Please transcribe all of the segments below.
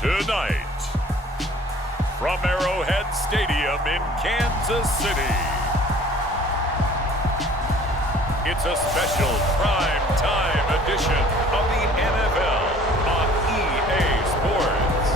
Tonight, from Arrowhead Stadium in Kansas City, it's a special prime time edition of the NFL on EA Sports.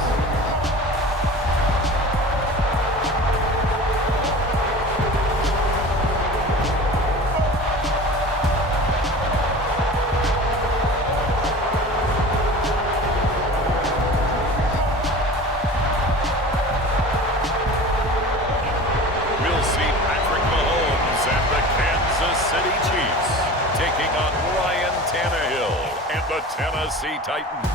Tennessee Titans.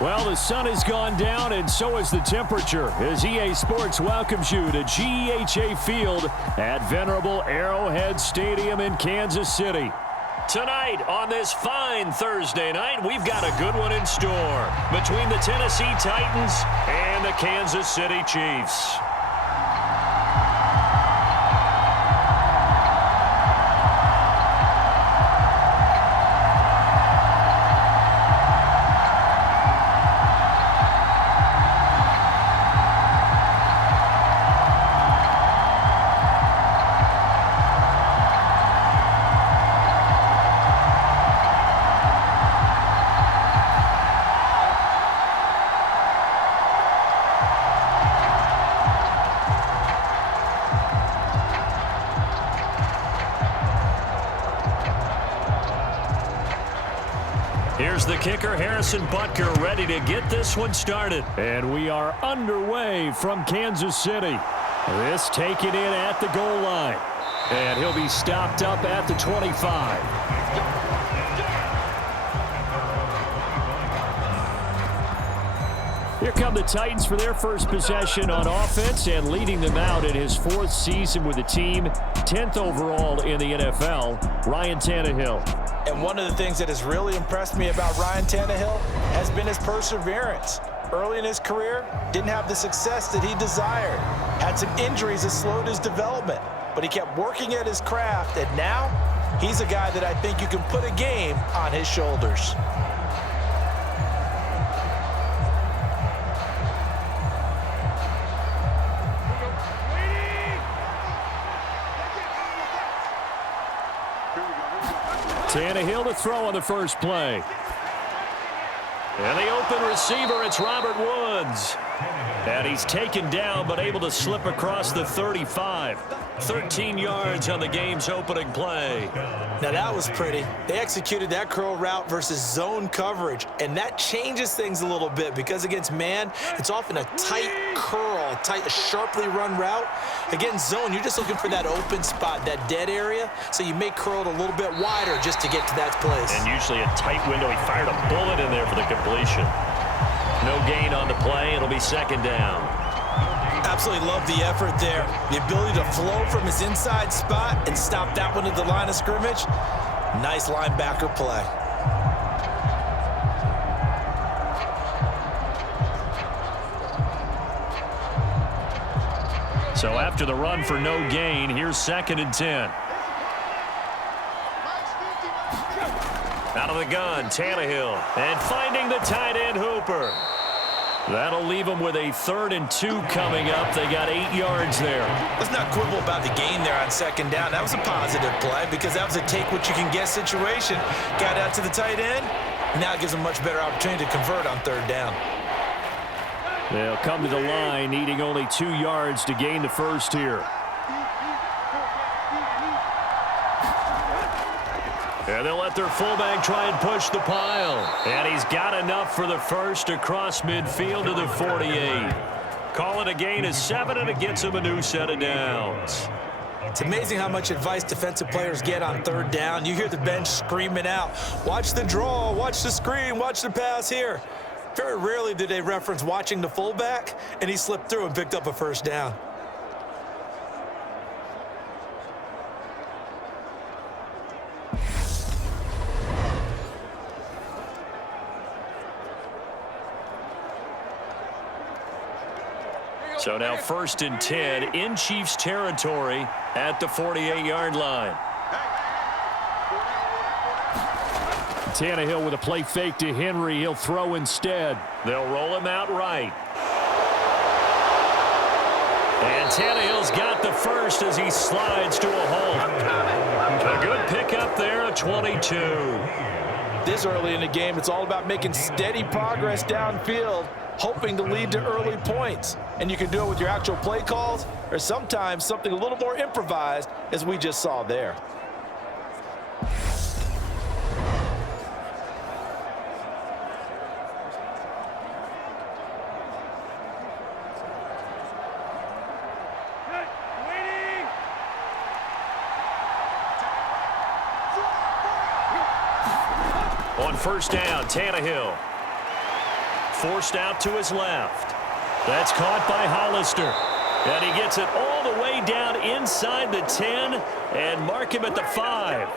Well, the sun has gone down, and so has the temperature, as EA Sports welcomes you to GEHA Field at venerable Arrowhead Stadium in Kansas City. Tonight, on this fine Thursday night, we've got a good one in store between the Tennessee Titans and the Kansas City Chiefs. Here's the kicker, Harrison Butker, ready to get this one started. And we are underway from Kansas City. This taken in at the goal line. And he'll be stopped up at the 25. Here come the Titans for their first possession on offense, and leading them out in his fourth season with the team, 10th overall in the NFL, Ryan Tannehill. And one of the things that has really impressed me about Ryan Tannehill has been his perseverance. Early in his career, didn't have the success that he desired. Had some injuries that slowed his development, but he kept working at his craft, and now he's a guy that I think you can put a game on his shoulders. Tannehill to throw on the first play. And the open receiver, it's Robert Woods. And he's taken down, but able to slip across the 35. 13 yards on the game's opening play. Now that was pretty. They executed that curl route versus zone coverage, and that changes things a little bit because against man, it's often a tight curl, a sharply run route. Against zone, you're just looking for that open spot, that dead area, so you may curl it a little bit wider just to get to that place. And usually a tight window. He fired a bullet in there for the completion. No gain on the play. It'll be second down. Absolutely love the effort there. The ability to flow from his inside spot and stop that one at the line of scrimmage. Nice linebacker play. So after the run for no gain, here's 2nd and 10. Out of the gun, Tannehill. And finding the tight end, Hooper. That'll leave them with a 3rd and 2 coming up. They got 8 yards there. Let's not quibble about the gain there on 2nd down. That was a positive play because that was a take-what-you-can-get situation. Got out to the tight end. Now it gives them a much better opportunity to convert on 3rd down. They'll come to the line, needing only 2 yards to gain the first here. And they'll let their fullback try and push the pile. And he's got enough for the first across midfield to the 48. Call it a gain of 7, and it gets him a new set of downs. It's amazing how much advice defensive players get on 3rd down. You hear the bench screaming out, watch the draw, watch the screen, watch the pass here. Very rarely do they reference watching the fullback, and he slipped through and picked up a 1st down. So now 1st and 10 in Chiefs territory at the 48-yard line. Tannehill with a play fake to Henry. He'll throw instead. They'll roll him out right. And Tannehill's got the first as he slides to a halt. A good pickup there, a 22. This early in the game, it's all about making steady progress downfield, hoping to lead to early points. And you can do it with your actual play calls or sometimes something a little more improvised, as we just saw there. On first down, Tannehill. Forced out to his left. That's caught by Hollister. And he gets it all the way down inside the 10 and mark him at the 5.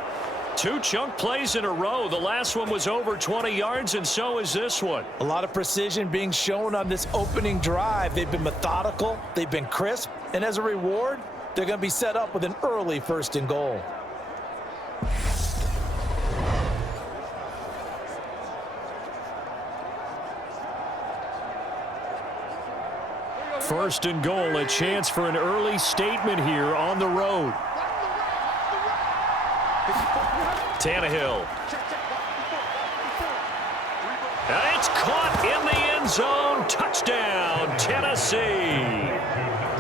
2 chunk plays in a row. The last one was over 20 yards, and so is this one. A lot of precision being shown on this opening drive. They've been methodical, they've been crisp, and as a reward, they're going to be set up with an early 1st and goal. First and goal, a chance for an early statement here on the road. Tannehill. And it's caught in the end zone. Touchdown, Tennessee.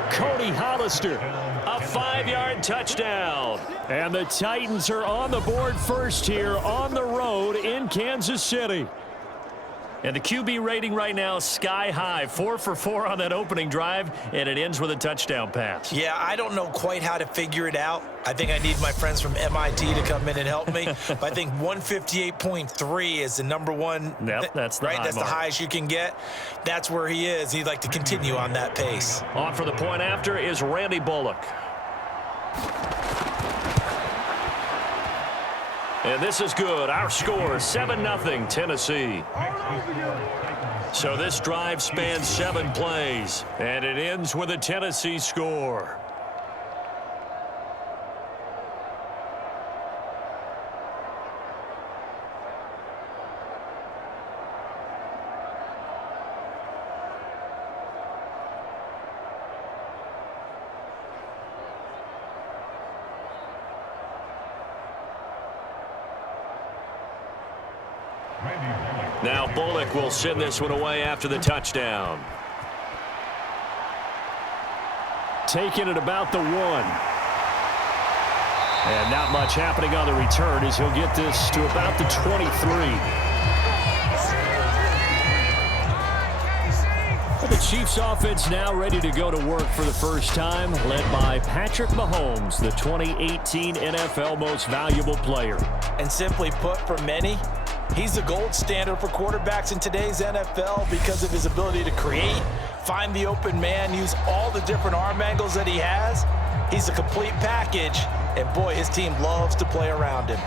Cody Hollister, a 5-yard touchdown. And the Titans are on the board first here on the road in Kansas City. And the QB rating right now is sky high. 4 for 4 on that opening drive, and it ends with a touchdown pass. Yeah, I don't know quite how to figure it out. I think I need my friends from MIT to come in and help me. But I think 158.3 is the number one. Yep, that's the right. high That's mark. the highest you can get. That's where he is. He'd like to continue on that pace. On for the point after is Randy Bullock. And this is good. Our score, 7-0 Tennessee. So this drive spans 7 plays, and it ends with a Tennessee score. Now Bullock will send this one away after the touchdown. Taking it about the 1. And not much happening on the return as he'll get this to about the 23. The Chiefs offense now ready to go to work for the first time, led by Patrick Mahomes, the 2018 NFL Most Valuable Player. And simply put, for many, he's the gold standard for quarterbacks in today's NFL because of his ability to create, find the open man, use all the different arm angles that he has. He's a complete package, and boy, his team loves to play around him.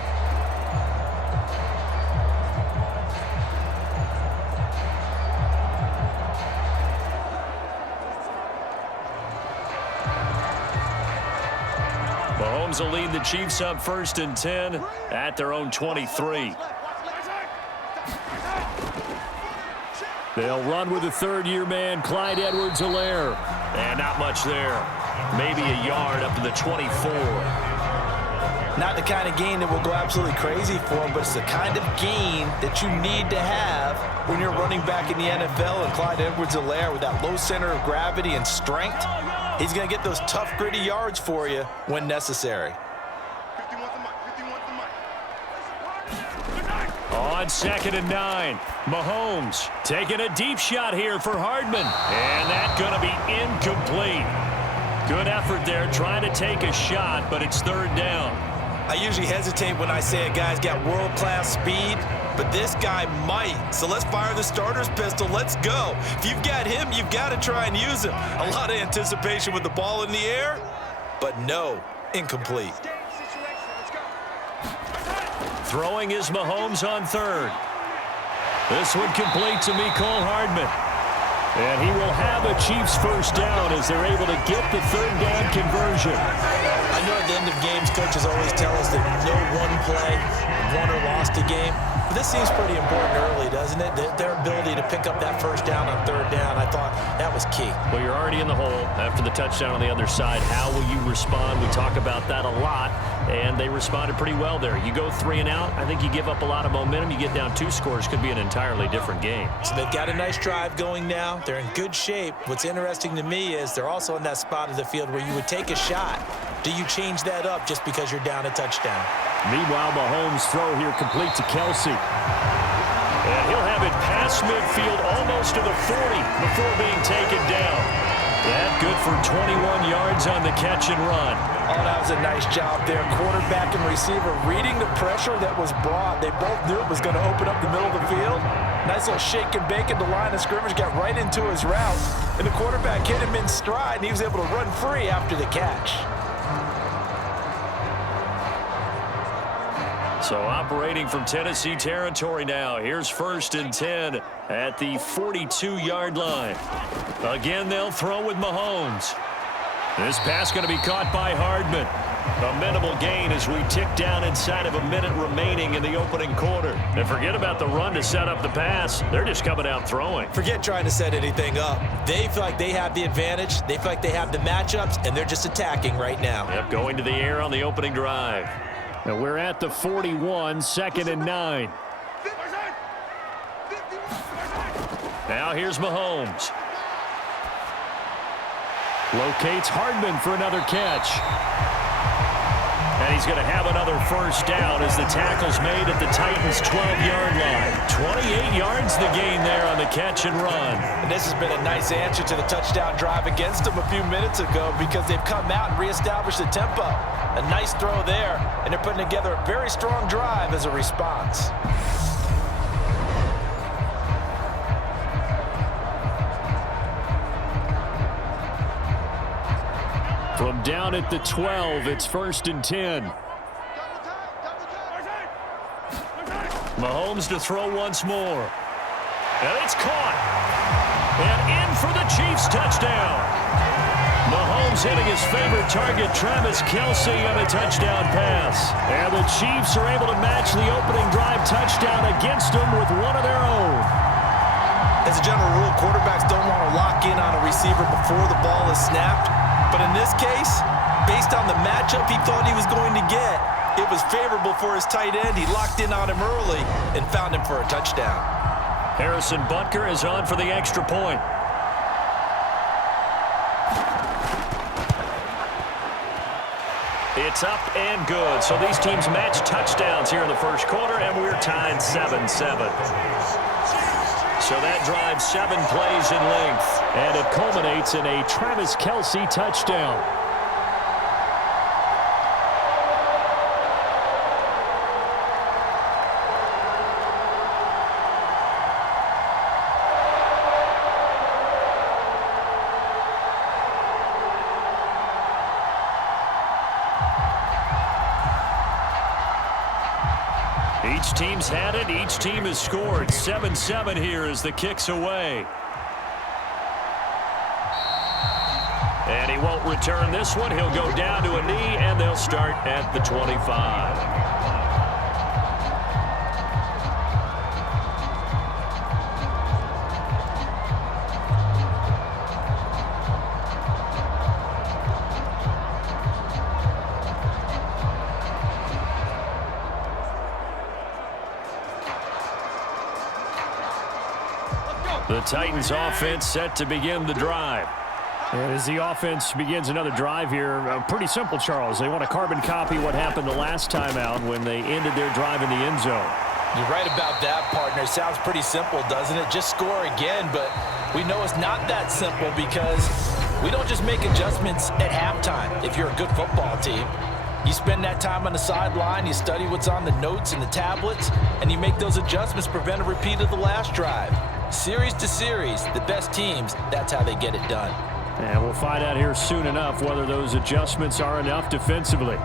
Mahomes will lead the Chiefs up 1st and 10 at their own 23. They'll run with the 3rd-year man, Clyde Edwards-Helaire. And not much there. Maybe a yard up to the 24. Not the kind of gain that will go absolutely crazy for him, but it's the kind of gain that you need to have when you're running back in the NFL. And Clyde Edwards-Helaire, with that low center of gravity and strength, he's going to get those tough, gritty yards for you when necessary. On 2nd and 9, Mahomes taking a deep shot here for Hardman. And that's going to be incomplete. Good effort there trying to take a shot, but it's 3rd down. I usually hesitate when I say a guy's got world-class speed, but this guy might. So let's fire the starter's pistol. Let's go. If you've got him, you've got to try and use him. A lot of anticipation with the ball in the air, but no, incomplete. Throwing is Mahomes on 3rd. This one complete to Mecole Hardman. And he will have a Chiefs first down as they're able to get the third down conversion. I know at the end of games, coaches always tell us that no one play won or lost a game. But this seems pretty important early, doesn't it? Their ability to pick up that first down on third down, I thought that was key. Well, you're already in the hole after the touchdown on the other side. How will you respond? We talk about that a lot, and they responded pretty well there. You go 3 and out, I think you give up a lot of momentum. You get down 2 scores, could be an entirely different game. So they've got a nice drive going now. They're in good shape. What's interesting to me is they're also in that spot of the field where you would take a shot. Do you change that up just because you're down a touchdown? Meanwhile, Mahomes' throw here complete to Kelsey. And he'll have it past midfield almost to the 40 before being taken down. That good for 21 yards on the catch and run. Oh, that was a nice job there. Quarterback and receiver reading the pressure that was brought. They both knew it was going to open up the middle of the field. Nice little shake and bake at the line of scrimmage, got right into his route. And the quarterback hit him in stride, and he was able to run free after the catch. So operating from Tennessee territory now. Here's 1st and 10 at the 42-yard line. Again, they'll throw with Mahomes. This pass going to be caught by Hardman. A minimal gain as we tick down inside of a minute remaining in the opening quarter. And forget about the run to set up the pass. They're just coming out throwing. Forget trying to set anything up. They feel like they have the advantage. They feel like they have the matchups, and they're just attacking right now. Yep, going to the air on the opening drive. And we're at the 41, 2nd and 9. Now here's Mahomes. Locates Hardman for another catch. And he's going to have another first down as the tackle's made at the Titans' 12-yard line. 28 yards the gain there on the catch and run. And this has been a nice answer to the touchdown drive against them a few minutes ago because they've come out and reestablished the tempo. A nice throw there, and they're putting together a very strong drive as a response. From down at the 12, it's 1st and 10. Mahomes to throw once more. And it's caught. And in for the Chiefs touchdown. Mahomes hitting his favorite target, Travis Kelsey, on a touchdown pass. And the Chiefs are able to match the opening drive touchdown against them with one of their own. As a general rule, quarterbacks don't want to lock in on a receiver before the ball is snapped. But in this case, based on the matchup he thought he was going to get, it was favorable for his tight end. He locked in on him early and found him for a touchdown. Harrison Butker is on for the extra point. It's up and good. So these teams match touchdowns here in the first quarter, and we're tied 7-7. So that drives 7 plays in length, and it culminates in a Travis Kelsey touchdown. Each team's had it. Each team has scored. 7-7 here as the kick's away. And he won't return this one. He'll go down to a knee, and they'll start at the 25. The Titans offense set to begin the drive. And as the offense begins another drive here, pretty simple, Charles. They want to carbon copy what happened the last time out when they ended their drive in the end zone. You're right about that, partner. Sounds pretty simple, doesn't it? Just score again, but we know it's not that simple because we don't just make adjustments at halftime if you're a good football team. You spend that time on the sideline, you study what's on the notes and the tablets, and you make those adjustments to prevent a repeat of the last drive. Series to series, the best teams, that's how they get it done. And we'll find out here soon enough whether those adjustments are enough defensively.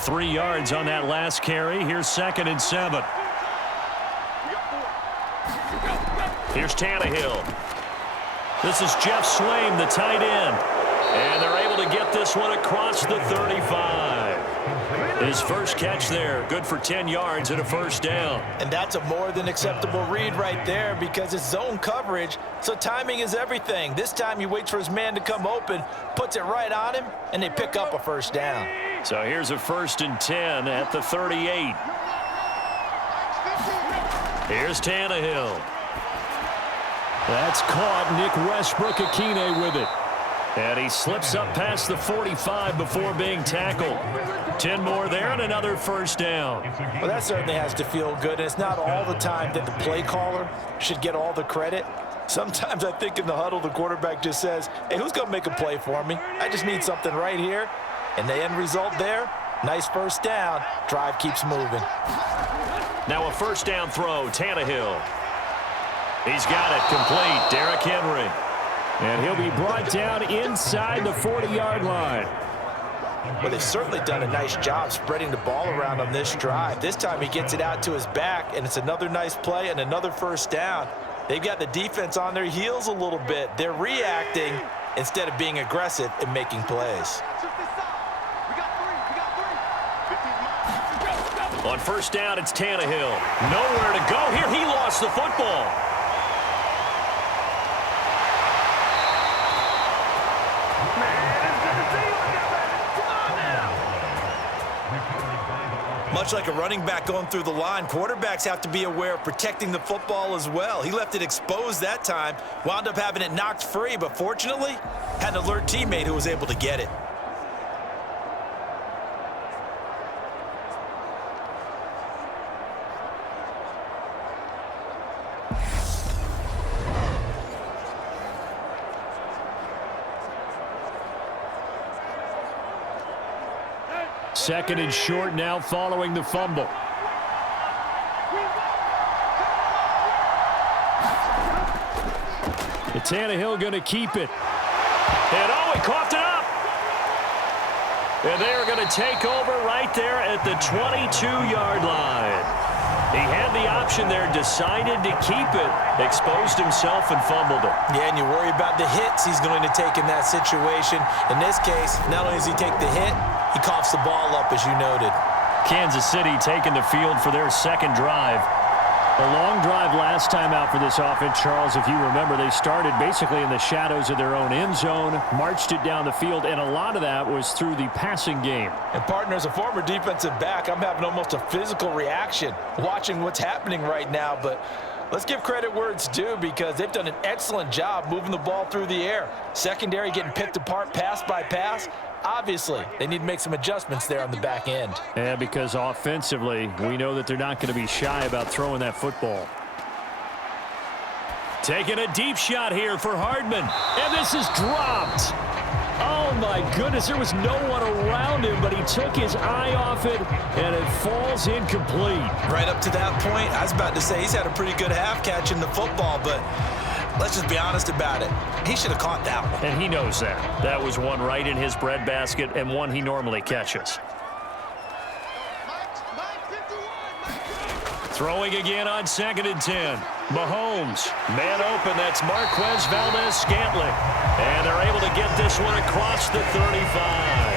3 yards on that last carry. Here's 2nd and 7. Here's Tannehill. This is Jeff Swaim, the tight end. And they're able to get this one across the 35. His first catch there, good for 10 yards and a first down. And that's a more than acceptable read right there because it's zone coverage, so timing is everything. This time he waits for his man to come open, puts it right on him, and they pick up a first down. So here's a 1st and 10 at the 38. Here's Tannehill. That's caught. Nick Westbrook-Akine with it. And he slips up past the 45 before being tackled. 10 more there and another first down. Well, that certainly has to feel good. And it's not all the time that the play caller should get all the credit. Sometimes I think in the huddle, the quarterback just says, hey, who's going to make a play for me? I just need something right here. And the end result there, nice first down. Drive keeps moving. Now a first down throw, Tannehill. He's got it complete. Derrick Henry. And he'll be brought down inside the 40-yard line. Well, they've certainly done a nice job spreading the ball around on this drive. This time he gets it out to his back, and it's another nice play and another first down. They've got the defense on their heels a little bit. They're reacting instead of being aggressive and making plays. On first down, it's Tannehill. Nowhere to go here. He lost the football. Much like a running back going through the line, quarterbacks have to be aware of protecting the football as well. He left it exposed that time, wound up having it knocked free, but fortunately, had an alert teammate who was able to get it. Second and short now following the fumble. And Tannehill going to keep it. And oh, he coughed it up. And they're going to take over right there at the 22-yard line. He had the option there, decided to keep it, exposed himself and fumbled it. Yeah, and you worry about the hits he's going to take in that situation. In this case, not only does he take the hit, he coughs the ball up, as you noted. Kansas City taking the field for their second drive. A long drive last time out for this offense, Charles. If you remember, they started basically in the shadows of their own end zone, marched it down the field, and a lot of that was through the passing game. And, partner, as a former defensive back, I'm having almost a physical reaction watching what's happening right now. But let's give credit where it's due because they've done an excellent job moving the ball through the air. Secondary getting picked apart pass by pass. Obviously, they need to make some adjustments there on the back end. Yeah, because offensively, we know that they're not going to be shy about throwing that football. Taking a deep shot here for Hardman. And this is dropped. Oh, my goodness. There was no one around him, but he took his eye off it, and it falls incomplete. Right up to that point, I was about to say he's had a pretty good half catching the football, but let's just be honest about it. He should have caught that one. And he knows that. That was one right in his breadbasket and one he normally catches. Throwing again on 2nd and 10. Mahomes, man open. That's Marquez Valdez-Scantling. And they're able to get this one across the 35.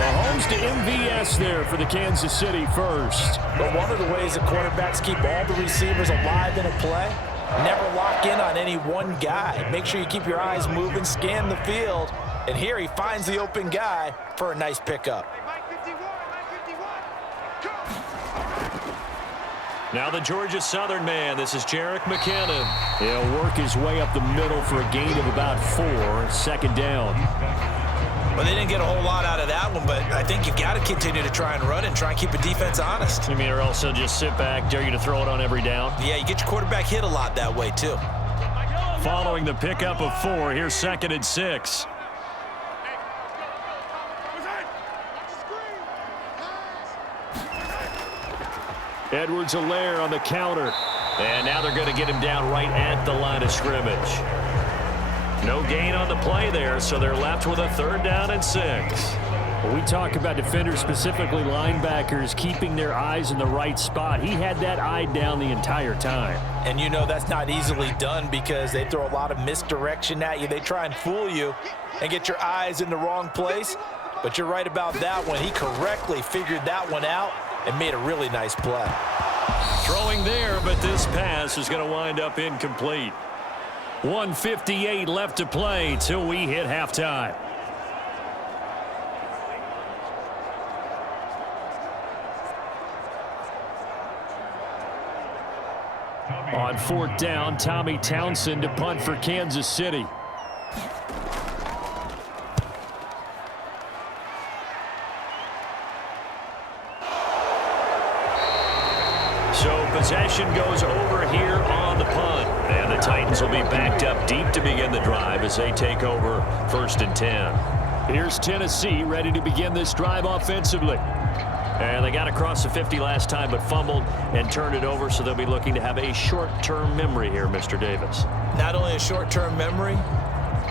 Mahomes to MVS there for the Kansas City first. But one of the ways that quarterbacks keep all the receivers alive in a play, never lock in on any one guy. Make sure you keep your eyes moving, scan the field. And here he finds the open guy for a nice pickup. Now the Georgia Southern man. This is Jerick McKinnon. He'll work his way up the middle for a gain of about 4. 2nd down. Well, they didn't get a whole lot out of that one, but I think you've got to continue to try and run and try and keep a defense honest. You mean, or else they'll just sit back, dare you to throw it on every down? Yeah, you get your quarterback hit a lot that way, too. Following the pickup of 4, here's 2nd and 6. Edwards-Helaire on the counter. And now they're going to get him down right at the line of scrimmage. No gain on the play there, so they're left with a 3rd down and 6. We talk about defenders, specifically linebackers, keeping their eyes in the right spot. He had that eye down the entire time. And you know that's not easily done because they throw a lot of misdirection at you. They try and fool you and get your eyes in the wrong place. But you're right about that one. He correctly figured that one out and made a really nice play. Throwing there, but this pass is going to wind up incomplete. 1:58 left to play till we hit halftime. On 4th down, Tommy Townsend to punt for Kansas City. So possession goes over here on the punt. And the Titans will be backed up deep to begin the drive as they take over 1st and 10. Here's Tennessee ready to begin this drive offensively. And they got across the 50 last time but fumbled and turned it over, so they'll be looking to have a short-term memory here, Mr. Davis. Not only a short-term memory,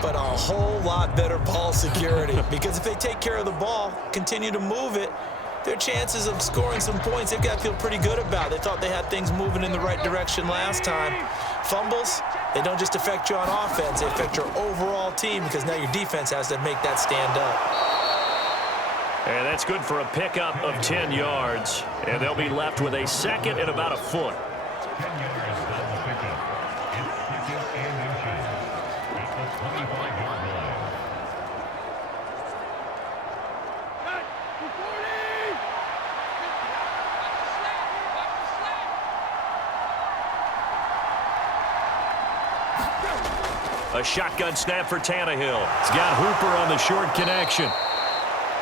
but a whole lot better ball security. Because if they take care of the ball, continue to move it, their chances of scoring some points, they've got to feel pretty good about. They thought they had things moving in the right direction last time. Fumbles, they don't just affect you on offense, they affect your overall team because now your defense has to make that stand up. And that's good for a pickup of 10 yards. And they'll be left with a second and about a foot. A shotgun snap for Tannehill. He's got Hooper on the short connection.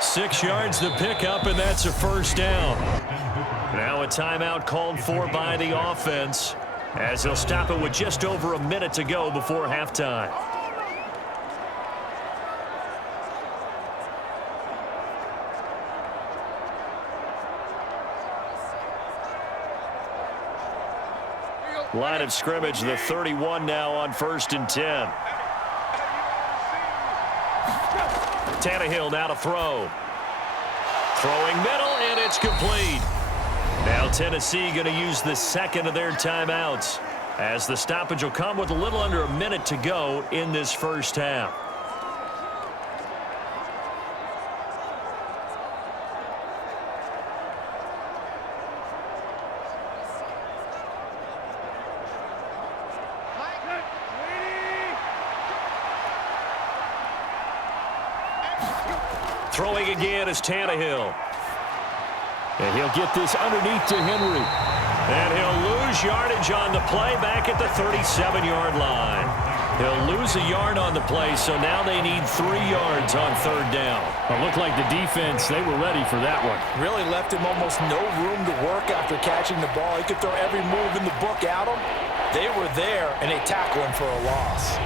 6 yards to pick up, and that's a 1st down. Now a timeout called for by the offense as they'll stop it with just over a minute to go before halftime. Line of scrimmage, the 31 now on 1st and 10. Tannehill now to throw. Throwing middle, and it's complete. Now Tennessee going to use the second of their timeouts as the stoppage will come with a little under a minute to go in this first half. Throwing again is Tannehill. And he'll get this underneath to Henry. And he'll lose yardage on the play back at the 37-yard line. He'll lose a yard on the play, so now they need 3 yards on 3rd down. It looked like the defense, they were ready for that one. Really left him almost no room to work after catching the ball. He could throw every move in the book at him. They were there, and they tackled him for a loss.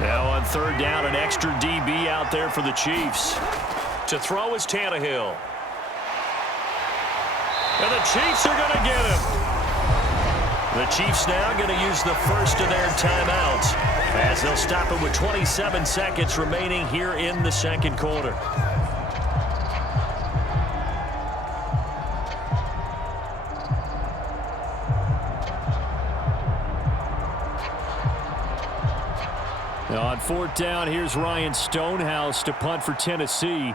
Now on 3rd down, an extra DB out there for the Chiefs. To throw is Tannehill. And the Chiefs are going to get him. The Chiefs now going to use the first of their timeouts as they'll stop it with 27 seconds remaining here in the 2nd quarter. Now on 4th down, here's Ryan Stonehouse to punt for Tennessee.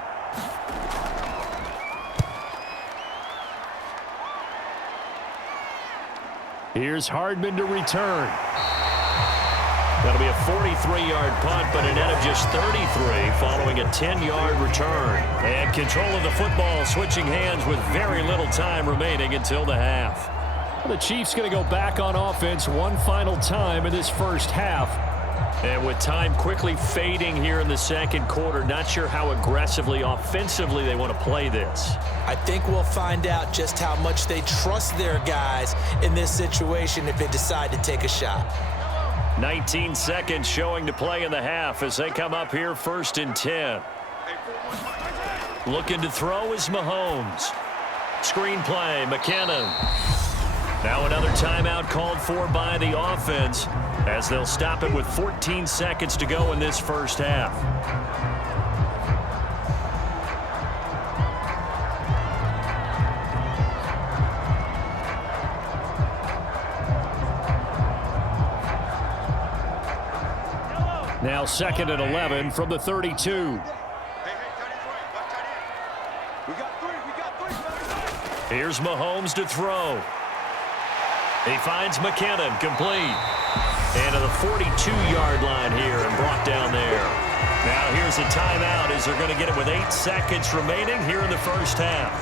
Here's Hardman to return. That'll be a 43-yard punt, but a net of just 33 following a 10-yard return. And control of the football switching hands with very little time remaining until the half. The Chiefs going to go back on offense one final time in this first half. And with time quickly fading here in the 2nd quarter, not sure how aggressively, offensively they want to play this. I think we'll find out just how much they trust their guys in this situation if they decide to take a shot. 19 seconds showing to play in the half as they come up here 1st and 10. Looking to throw is Mahomes. Screen play, McKinnon. Now another timeout called for by the offense as they'll stop it with 14 seconds to go in this first half. Now 2nd and 11 from the 32. Here's Mahomes to throw. He finds McKinnon, complete. And to the 42-yard line here and brought down there. Now here's a timeout as they're going to get it with 8 seconds remaining here in the first half.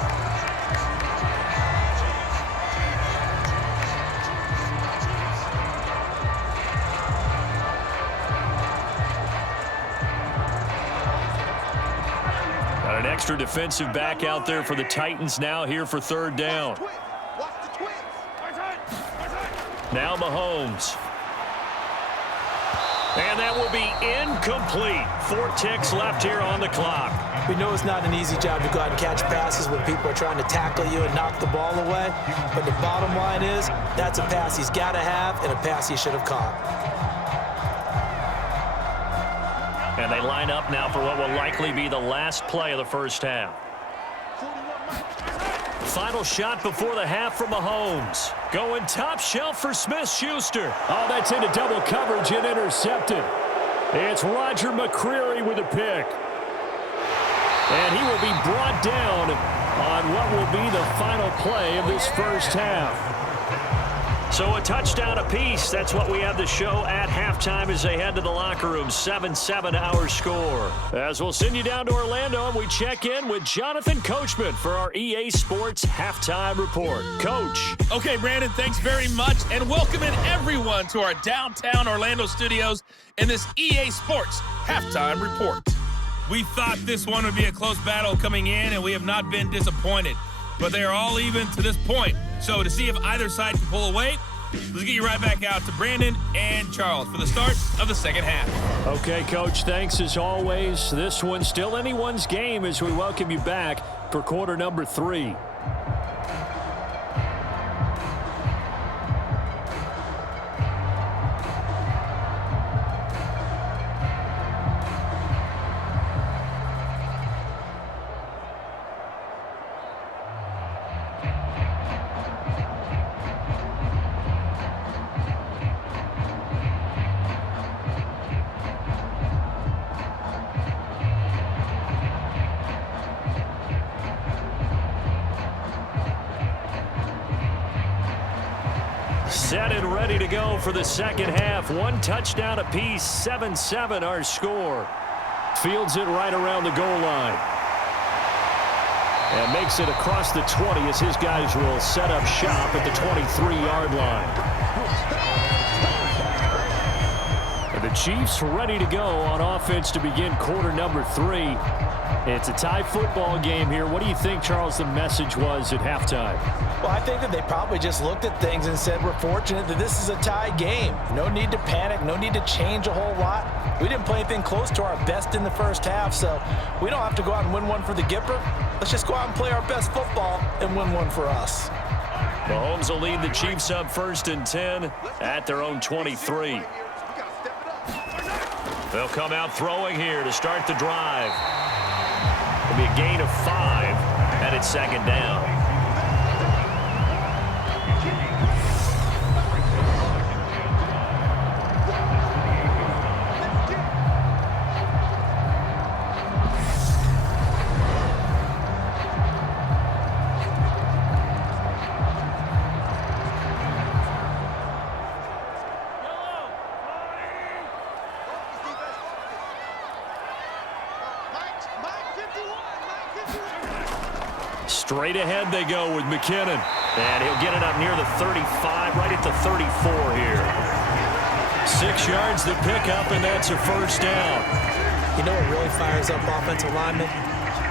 An extra defensive back out there for the Titans now here for 3rd down. Now Mahomes. And that will be incomplete. 4 ticks left here on the clock. We know it's not an easy job to go out and catch passes when people are trying to tackle you and knock the ball away. But the bottom line is that's a pass he's got to have and a pass he should have caught. And they line up now for what will likely be the last play of the first half. Final shot before the half for Mahomes. Going top shelf for Smith-Schuster. Oh, that's into double coverage and intercepted. It's Roger McCreary with a pick. And he will be brought down on what will be the final play of this first half. So a touchdown apiece. That's what we have to show at halftime as they head to the locker room. 7-7 our score. As we'll send you down to Orlando, and we check in with Jonathan Coachman for our EA Sports Halftime Report. Coach. Okay, Brandon, thanks very much. And welcoming everyone to our downtown Orlando studios in this EA Sports Halftime Report. We thought this one would be a close battle coming in, and we have not been disappointed. But they are all even to this point. So to see if either side can pull away, let's get you right back out to Brandon and Charles for the start of the second half. Okay, Coach, thanks as always. This one's still anyone's game as we welcome you back for quarter number 3. Set and ready to go for the second half. 1 touchdown apiece, 7-7 our score. Fields it right around the goal line. And makes it across the 20 as his guys will set up shop at the 23-yard line. And the Chiefs ready to go on offense to begin quarter number 3. It's a tie football game here. What do you think, Charles, the message was at halftime? Well, I think that they probably just looked at things and said, we're fortunate that this is a tie game. No need to panic. No need to change a whole lot. We didn't play anything close to our best in the first half, so we don't have to go out and win one for the Gipper. Let's just go out and play our best football and win one for us. Mahomes will lead the Chiefs up 1st and 10 at their own 23. They'll come out throwing here to start the drive. It'll be a gain of 5, and it's 2nd down. Straight ahead they go with McKinnon. And he'll get it up near the 35, right at the 34 here. 6 yards the pickup, and that's a 1st down. You know what really fires up offensive linemen?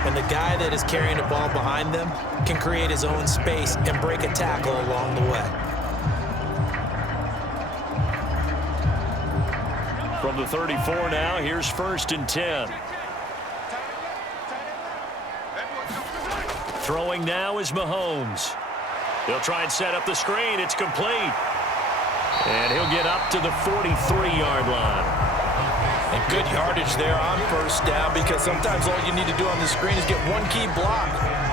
When the guy that is carrying the ball behind them can create his own space and break a tackle along the way. From the 34 now, here's 1st and 10. Throwing now is Mahomes. He'll try and set up the screen. It's complete. And he'll get up to the 43-yard line. And good yardage there on first down, because sometimes all you need to do on the screen is get one key block.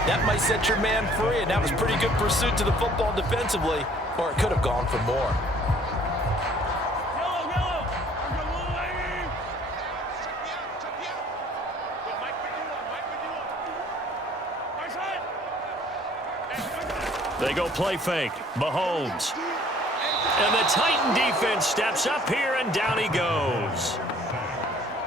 That might set your man free, and that was pretty good pursuit to the football defensively, or it could have gone for more. They go play fake. Mahomes. And the Titan defense steps up here, and down he goes.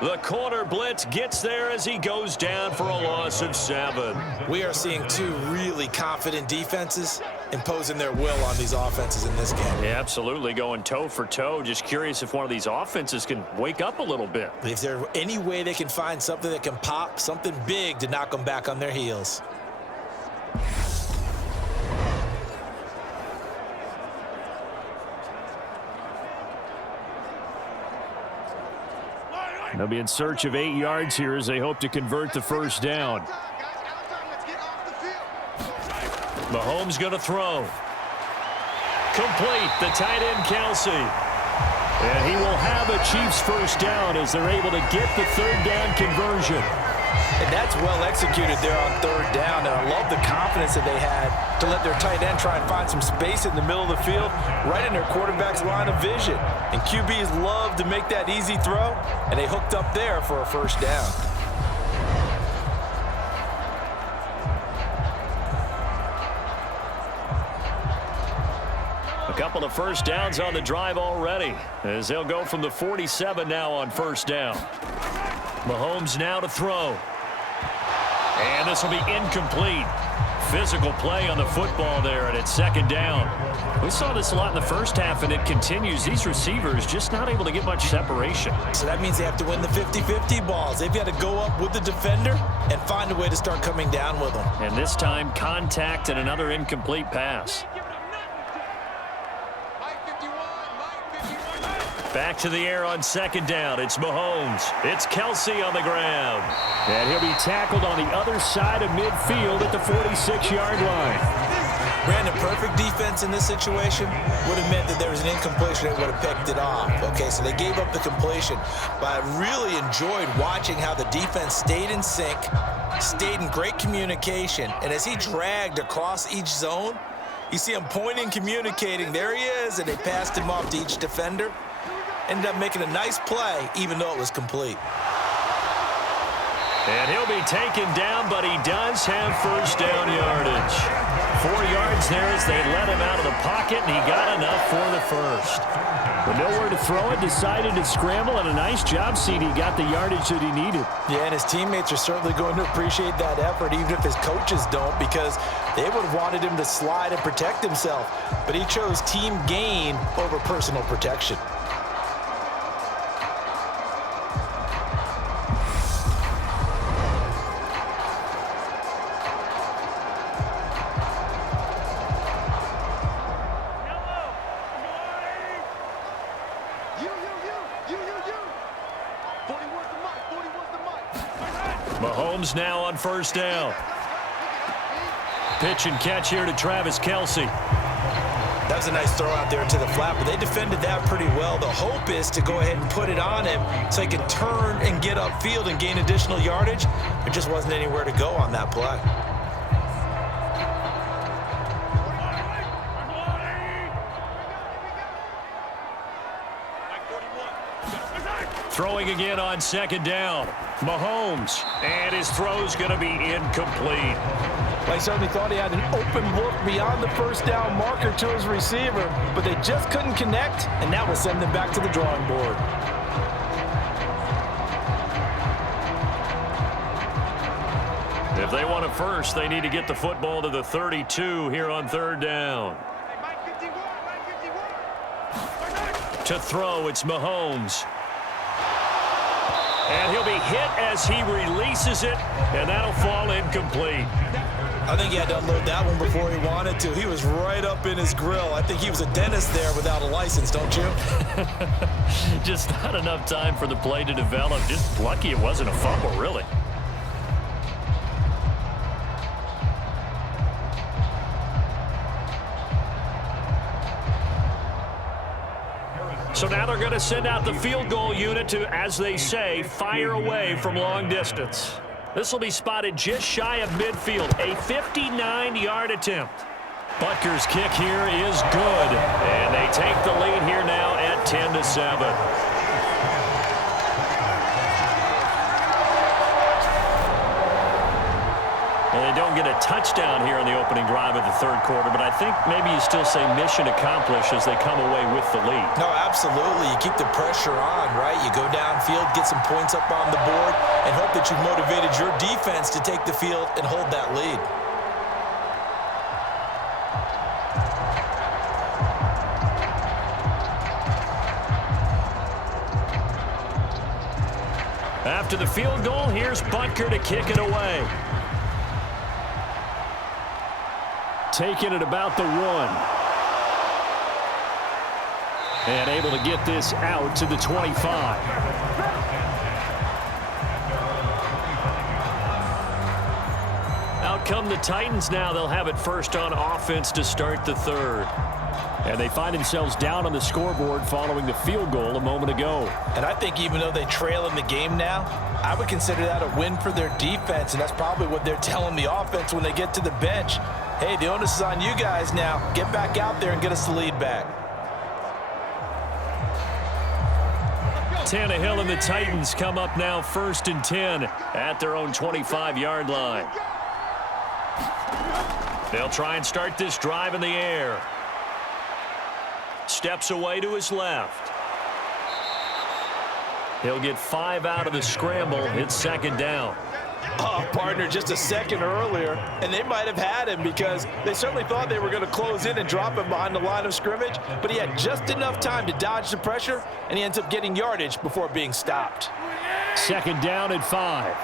The corner blitz gets there as he goes down for a loss of 7. We are seeing two really confident defenses imposing their will on these offenses in this game. Yeah, absolutely, going toe for toe. Just curious if one of these offenses can wake up a little bit. If there's any way they can find something that can pop, something big to knock them back on their heels. They'll be in search of 8 yards here as they hope to convert the first down. Mahomes going to throw. Complete, the tight end Kelsey. And he will have a Chiefs first down as they're able to get the third down conversion. And that's well executed there on third down. And I love the confidence that they had to let their tight end try and find some space in the middle of the field, right in their quarterback's line of vision. And QBs love to make that easy throw, and they hooked up there for a first down. A couple of first downs on the drive already, as they'll go from the 47 now on first down. Mahomes now to throw. And this will be incomplete. Physical play on the football there, and it's second down. We saw this a lot in the first half, and it continues. These receivers just not able to get much separation. So that means they have to win the 50-50 balls. They've got to go up with the defender and find a way to start coming down with them. And this time, contact and another incomplete pass. Back to the air on second down. It's Mahomes. It's Kelsey on the ground. And he'll be tackled on the other side of midfield at the 46-yard line. Brandon, perfect defense in this situation would have meant that there was an incompletion that would have picked it off. Okay, so they gave up the completion. But I really enjoyed watching how the defense stayed in sync, stayed in great communication, and as he dragged across each zone, you see him pointing, communicating. There he is, and they passed him off to each defender. Ended up making a nice play, even though it was complete. And he'll be taken down, but he does have first down yardage. 4 yards there as they let him out of the pocket, and he got enough for the first. But nowhere to throw it, decided to scramble, and a nice job, CD. Got the yardage that he needed. Yeah, and his teammates are certainly going to appreciate that effort, even if his coaches don't, because they would have wanted him to slide and protect himself. But he chose team gain over personal protection. Mahomes now on first down. Pitch and catch here to Travis Kelsey. That was a nice throw out there into the flat, but they defended that pretty well. The hope is to go ahead and put it on him so he can turn and get upfield and gain additional yardage. There just wasn't anywhere to go on that play. Throwing again on second down. Mahomes, and his throw's going to be incomplete. I certainly thought he had an open look beyond the first down marker to his receiver, but they just couldn't connect, and that will send them back to the drawing board. If they want a first, they need to get the football to the 32 here on third down. To throw, it's Mahomes. And he'll be hit as he releases it, and that'll fall incomplete. I think he had to unload that one before he wanted to. He was right up in his grill. I think he was a dentist there without a license, don't you? Just not enough time for the play to develop. Just lucky it wasn't a fumble, really. So now they're going to send out the field goal unit to, as they say, fire away from long distance. This will be spotted just shy of midfield, a 59-yard attempt. Butker's kick here is good, and they take the lead here now at 10-7. Well, they don't get a touchdown here in the opening drive of the third quarter, but I think maybe you still say mission accomplished as they come away with the lead. No, absolutely. You keep the pressure on, right? You go downfield, get some points up on the board, and hope that you've motivated your defense to take the field and hold that lead. After the field goal, here's Butker to kick it away. Taking it about the 1. And able to get this out to the 25. Out come the Titans now. They'll have it first on offense to start the third. And they find themselves down on the scoreboard following the field goal a moment ago. And I think even though they trail in the game now, I would consider that a win for their defense, and that's probably what they're telling the offense when they get to the bench. Hey, the onus is on you guys now. Get back out there and get us the lead back. Tannehill and the Titans come up now 1st and 10 at their own 25-yard line. They'll try and start this drive in the air. Steps away to his left. He'll get 5 out of the scramble. It's 2nd down. Oh, partner, just a second earlier, and they might have had him because they certainly thought they were going to close in and drop him behind the line of scrimmage, but he had just enough time to dodge the pressure, and he ends up getting yardage before being stopped. 2nd down at 5.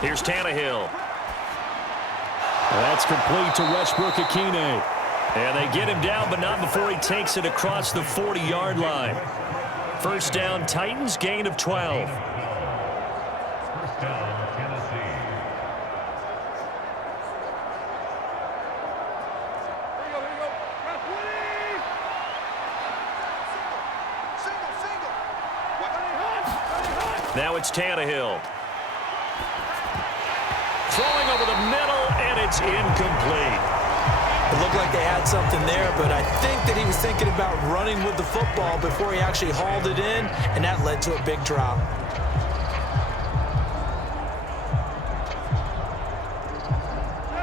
Here's Tannehill. That's complete to Westbrook-Akine. And they get him down, but not before he takes it across the 40-yard line. 1st down, Titans, gain of 12. First down, Tennessee. Now it's Tannehill. Throwing over the middle, and it's incomplete. It looked like they had something there, but I think that he was thinking about running with the football before he actually hauled it in, and that led to a big drop.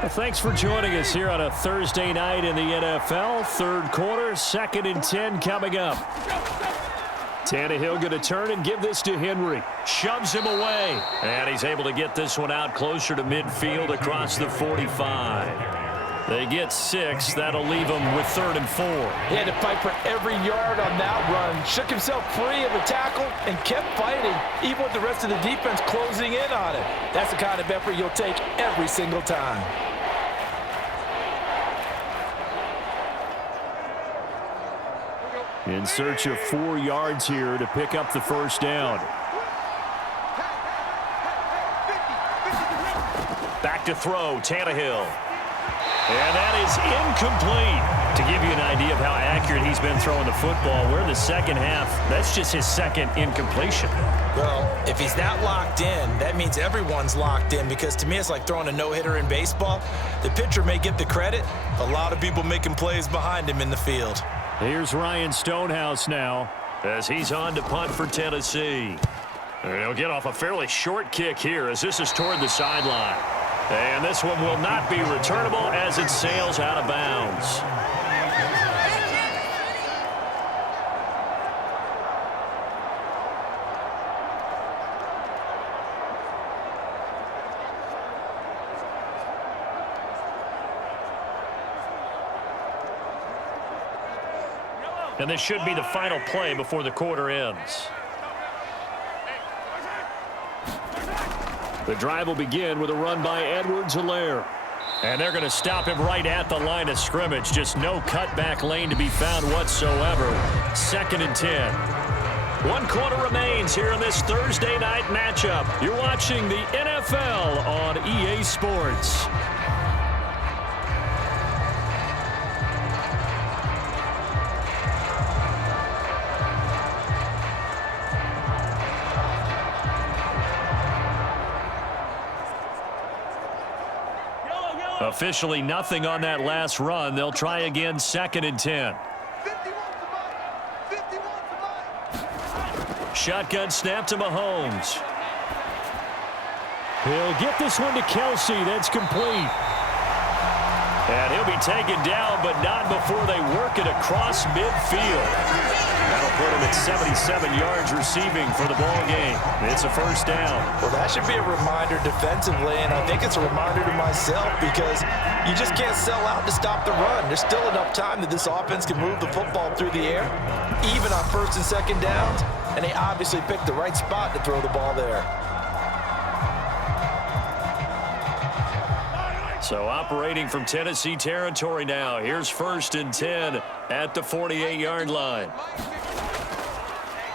Well, thanks for joining us here on a Thursday night in the NFL. Third quarter, 2nd and 10 coming up. Tannehill going to turn and give this to Henry. Shoves him away. And he's able to get this one out closer to midfield across the 45. They get 6. That'll leave them with 3rd and 4. He had to fight for every yard on that run. Shook himself free of a tackle and kept fighting, even with the rest of the defense closing in on it. That's the kind of effort you'll take every single time. In search of 4 yards here to pick up the 1st down. Back to throw, Tannehill. And that is incomplete. To give you an idea of how accurate he's been throwing the football, we're in the second half. That's just his 2nd incompletion. Well, if he's not locked in, that means everyone's locked in, because to me it's like throwing a no-hitter in baseball. The pitcher may get the credit. A lot of people making plays behind him in the field. Here's Ryan Stonehouse now as he's on to punt for Tennessee. And he'll get off a fairly short kick here as this is toward the sideline. And this one will not be returnable as it sails out of bounds. And this should be the final play before the quarter ends. The drive will begin with a run by Edwards-Helaire. And they're going to stop him right at the line of scrimmage. Just no cutback lane to be found whatsoever. 2nd and 10. 1 quarter remains here in this Thursday night matchup. You're watching the NFL on EA Sports. Officially nothing on that last run. They'll try again, 2nd and 10. Shotgun snap to Mahomes. He'll get this one to Kelsey. That's complete. And he'll be taken down, but not before they work it across midfield. That'll put him at 77 yards receiving for the ball game. It's a first down. Well, that should be a reminder defensively, and I think it's a reminder to myself because you just can't sell out to stop the run. There's still enough time that this offense can move the football through the air, even on 1st and 2nd downs, and they obviously picked the right spot to throw the ball there. So operating from Tennessee territory now. Here's 1st and 10 at the 48-yard line.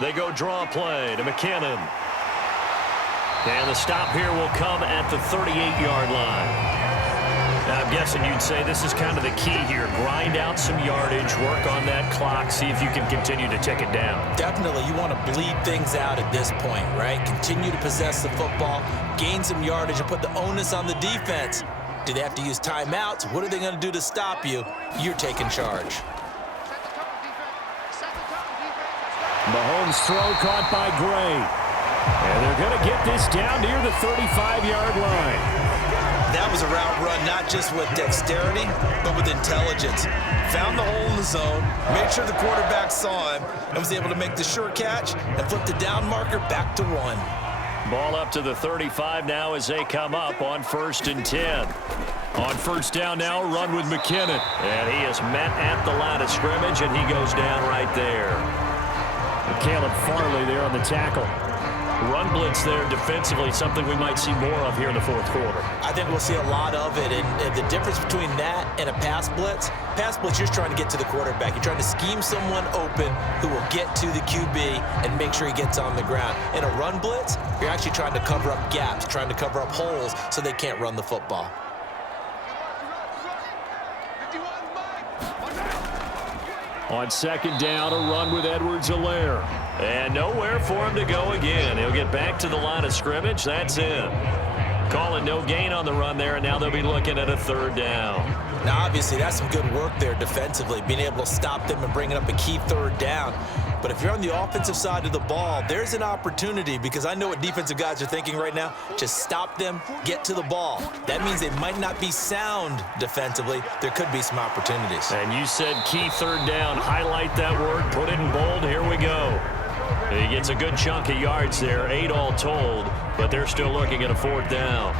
They go draw play to McKinnon. And the stop here will come at the 38-yard line. Now, I'm guessing you'd say this is kind of the key here. Grind out some yardage, work on that clock, see if you can continue to tick it down. Definitely, you want to bleed things out at this point, right? Continue to possess the football, gain some yardage, and put the onus on the defense. Do they have to use timeouts? What are they going to do to stop you? You're taking charge. Mahomes' throw caught by Gray. And they're going to get this down near the 35-yard line. That was a route run, not just with dexterity, but with intelligence. Found the hole in the zone, made sure the quarterback saw him, and was able to make the sure catch and flip the down marker back to 1. Ball up to the 35 now as they come up on 1st and 10. On 1st down now, run with McKinnon. And he is met at the line of scrimmage, and he goes down right there. Caleb Farley there on the tackle. Run blitz there defensively, something we might see more of here in the 4th quarter. I think we'll see a lot of it, and the difference between that and a pass blitz, you're just trying to get to the quarterback. You're trying to scheme someone open who will get to the QB and make sure he gets on the ground. In a run blitz, you're actually trying to cover up gaps, trying to cover up holes so they can't run the football. On 2nd down, a run with Edwards-Helaire. And nowhere for him to go again. He'll get back to the line of scrimmage. That's in. Calling no gain on the run there, and now they'll be looking at a 3rd down. Now, obviously, that's some good work there defensively, being able to stop them and bringing up a key 3rd down. But if you're on the offensive side of the ball, there's an opportunity because I know what defensive guys are thinking right now. Just stop them, get to the ball. That means they might not be sound defensively. There could be some opportunities. And you said key 3rd down. Highlight that word, put it in bold. Here we go. He gets a good chunk of yards there, 8 all told, but they're still looking at a 4th down.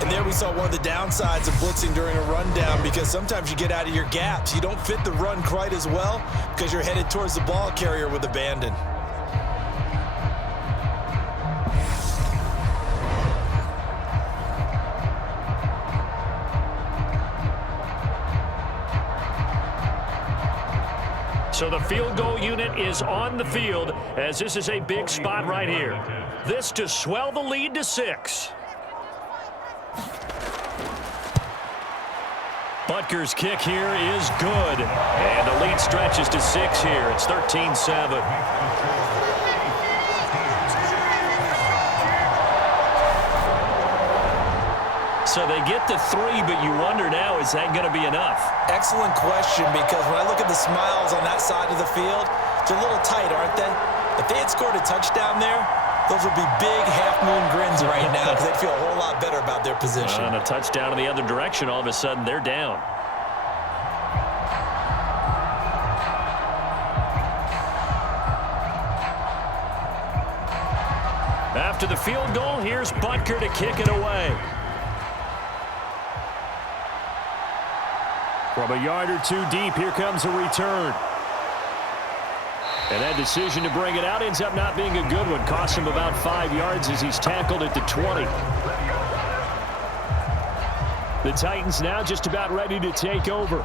And there we saw one of the downsides of blitzing during a rundown because sometimes you get out of your gaps. You don't fit the run quite as well because you're headed towards the ball carrier with abandon. So the field goal unit is on the field as this is a big spot right here. This to swell the lead to 6. Butker's kick here is good. And the lead stretches to 6 here. It's 13-7. So they get to 3, but you wonder now, is that going to be enough? Excellent question, because when I look at the smiles on that side of the field, they're a little tight, aren't they? If they had scored a touchdown there, those would be big half-moon grins right now because they'd feel a whole lot better about their position. And a touchdown in the other direction, all of a sudden they're down. After the field goal, here's Butker to kick it away. From a yard or 2 deep, here comes a return. And that decision to bring it out ends up not being a good one. Cost him about 5 yards as he's tackled at the 20. The Titans now just about ready to take over.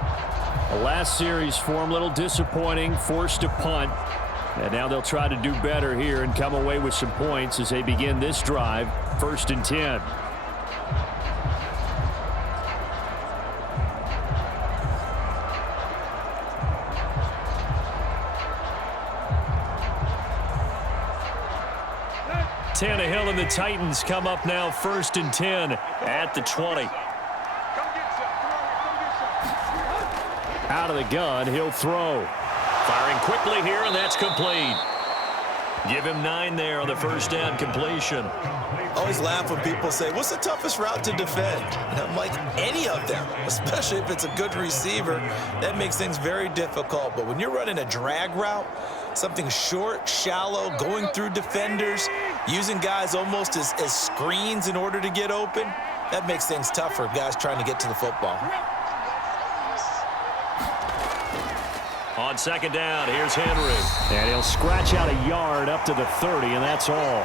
The last series for him, a little disappointing, forced to punt. And now they'll try to do better here and come away with some points as they begin this drive. 1st and 10. Tannehill and the Titans come up now 1st and 10 at the 20. Out of the gun, he'll throw. Firing quickly here, and that's complete. Give him 9 there on the first down completion. Always laugh when people say, what's the toughest route to defend? And I'm like, any of them, especially if it's a good receiver. That makes things very difficult. But when you're running a drag route, something short, shallow, going through defenders, using guys almost as screens in order to get open, that makes things tough for guys trying to get to the football. On 2nd down, here's Henry. And he'll scratch out a yard up to the 30, and that's all.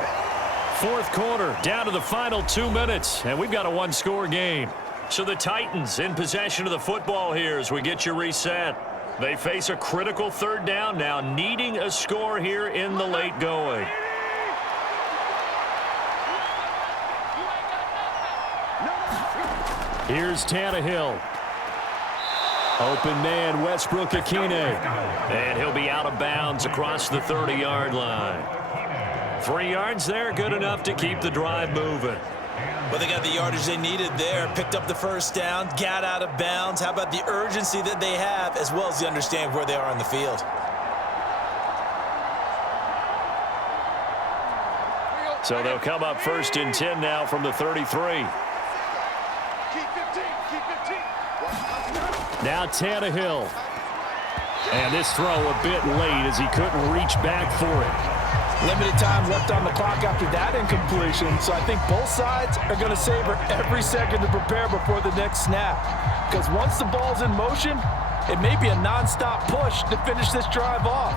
4th quarter, down to the final 2 minutes, and we've got a one-score game. So the Titans in possession of the football here as we get you reset. They face a critical 3rd down now, needing a score here in the late going. Here's Tannehill. Open man, Westbrook Akine. And he'll be out of bounds across the 30-yard line. 3 yards there, good enough to keep the drive moving. Well, they got the yardage they needed there, picked up the first down, got out of bounds. How about the urgency that they have, as well as the understanding where they are on the field? So they'll come up 1st and 10 now from the 33. Now Tannehill. And this throw a bit late as he couldn't reach back for it. Limited time left on the clock after that incompletion, so I think both sides are going to savor every second to prepare before the next snap. Because once the ball's in motion, it may be a nonstop push to finish this drive off.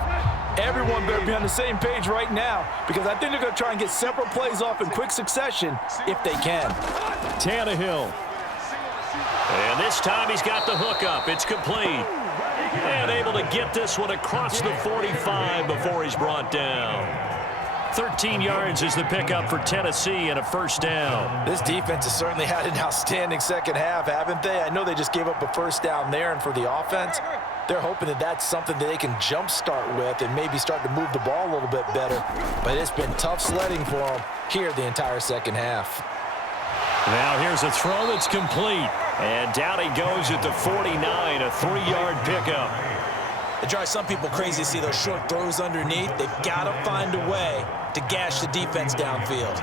Everyone better be on the same page right now, because I think they're going to try and get several plays off in quick succession if they can. Tannehill. And this time he's got the hook up. It's complete. And able to get this one across the 45 before he's brought down. 13 yards is the pickup for Tennessee and a 1st down. This defense has certainly had an outstanding second half, haven't they? I know they just gave up a 1st down there, and for the offense, they're hoping that that's something that they can jumpstart with and maybe start to move the ball a little bit better. But it's been tough sledding for them here the entire second half. Now here's a throw that's complete. And down he goes at the 49, a 3-yard pickup. It drives some people crazy to see those short throws underneath. They've got to find a way to gash the defense downfield.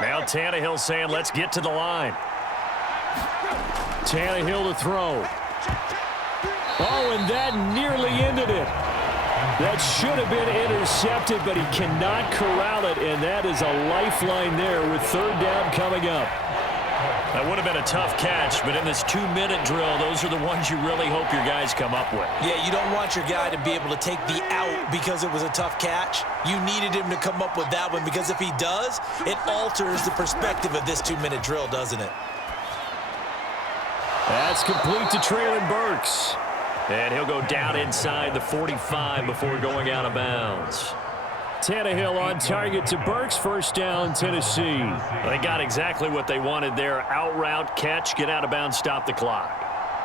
Now Tannehill saying, let's get to the line. Tannehill to throw. Oh, and that nearly ended it. That should have been intercepted, but he cannot corral it, and that is a lifeline there with 3rd down coming up. That would have been a tough catch, but in this 2-minute drill, those are the ones you really hope your guys come up with. Yeah, you don't want your guy to be able to take the out because it was a tough catch. You needed him to come up with that one, because if he does, it alters the perspective of this 2-minute drill, doesn't it? That's complete to Treylon Burks. And he'll go down inside the 45 before going out of bounds. Tannehill on target to Burks. 1st down, Tennessee. They got exactly what they wanted there. Out route, catch, get out of bounds, stop the clock.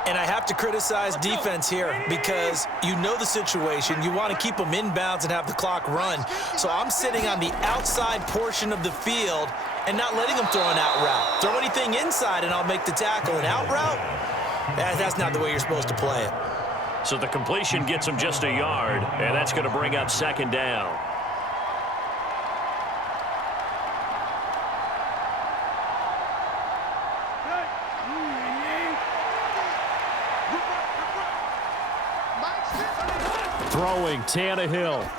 And I have to criticize defense here because you know the situation. You want to keep them in bounds and have the clock run. So I'm sitting on the outside portion of the field and not letting them throw an out route. Throw anything inside and I'll make the tackle. An out route? That's not the way you're supposed to play it. So the completion gets him just a yard, and that's going to bring up 2nd down. Throwing Tannehill.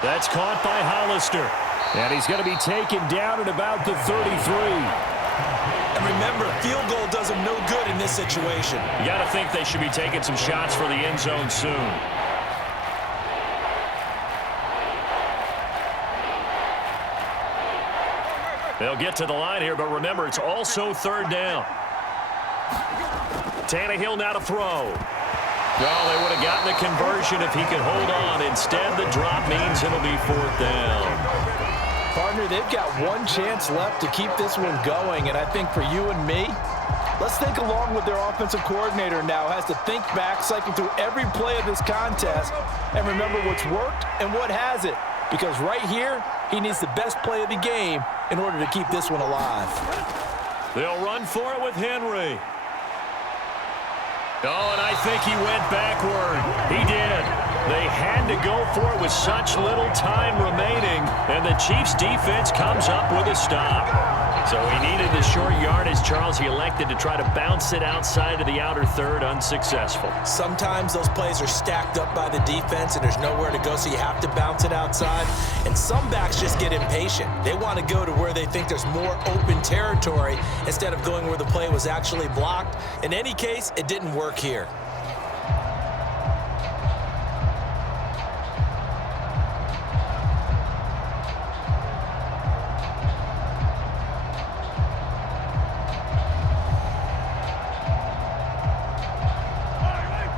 That's caught by Hollister. And he's going to be taken down at about the 33. And remember, field goal does them no good in this situation. You got to think they should be taking some shots for the end zone soon. They'll get to the line here, but remember, it's also 3rd down. Tannehill now to throw. Well, they would have gotten the conversion if he could hold on. Instead, the drop means it'll be 4th down. Partner, they've got one chance left to keep this one going, and I think for you and me, let's think along with their offensive coordinator now. Has to think back, cycle through every play of this contest, and remember what's worked and what hasn't. Because right here, he needs the best play of the game in order to keep this one alive. They'll run for it with Henry. Oh, and I think he went backward. He did. They had to go for it with such little time remaining, and the Chiefs' defense comes up with a stop. So he needed the short yardage, Charles. He elected to try to bounce it outside of the outer third, unsuccessful. Sometimes those plays are stacked up by the defense and there's nowhere to go, so you have to bounce it outside. And some backs just get impatient. They want to go to where they think there's more open territory instead of going where the play was actually blocked. In any case, it didn't work here.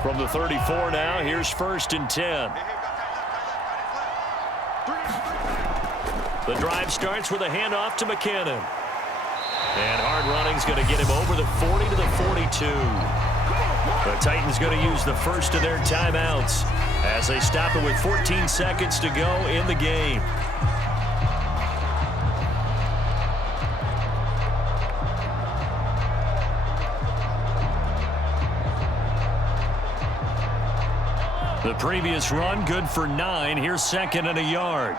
From the 34 now, here's 1st and 10. The drive starts with a handoff to McKinnon. And hard running's going to get him over the 40 to the 42. The Titans going to use the first of their timeouts as they stop it with 14 seconds to go in the game. The previous run, good for 9. Here's 2nd and a yard.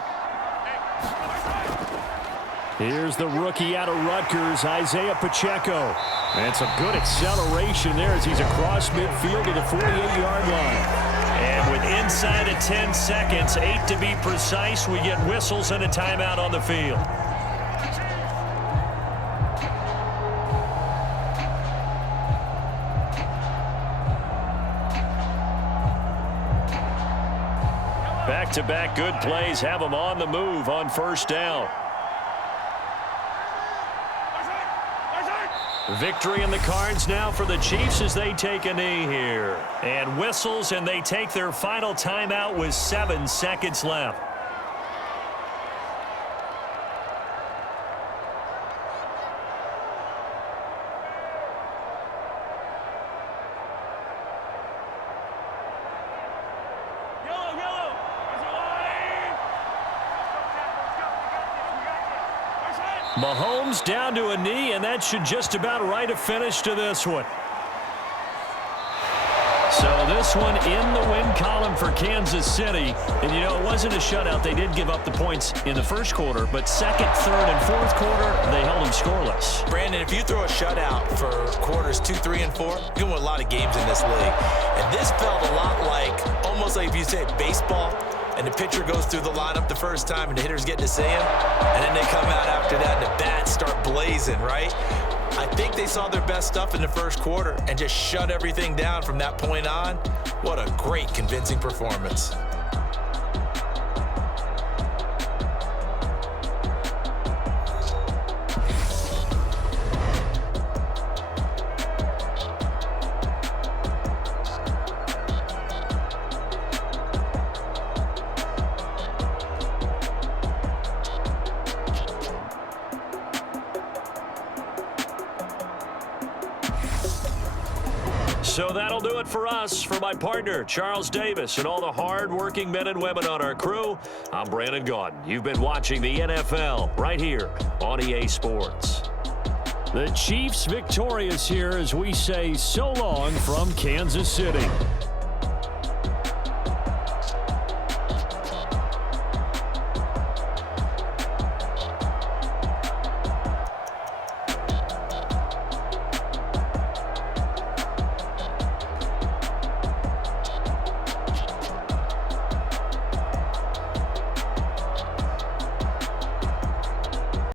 Here's the rookie out of Rutgers, Isaiah Pacheco. And some good acceleration there as he's across midfield to the 48-yard line. And with inside of 10 seconds, 8 to be precise, we get whistles and a timeout on the field. Back-to-back good plays have them on the move on 1st down. Victory in the cards now for the Chiefs as they take a knee here. And whistles, and they take their final timeout with 7 seconds left. Mahomes down to a knee, and that should just about write a finish to this one. So this one in the win column for Kansas City. And, you know, it wasn't a shutout. They did give up the points in the first quarter, but 2nd, 3rd, and 4th quarter, they held them scoreless. Brandon, if you throw a shutout for quarters 2, 3, and 4, you're going to win a lot of games in this league. And this felt a lot like, almost like if you say baseball, and the pitcher goes through the lineup the first time and the hitters get to see him, and then they come out after that and the bats start blazing, right? I think they saw their best stuff in the first quarter and just shut everything down from that point on. What a great, convincing performance. So that'll do it for us. For my partner, Charles Davis, and all the hard-working men and women on our crew, I'm Brandon Gaudin. You've been watching the NFL right here on EA Sports. The Chiefs victorious here as we say so long from Kansas City.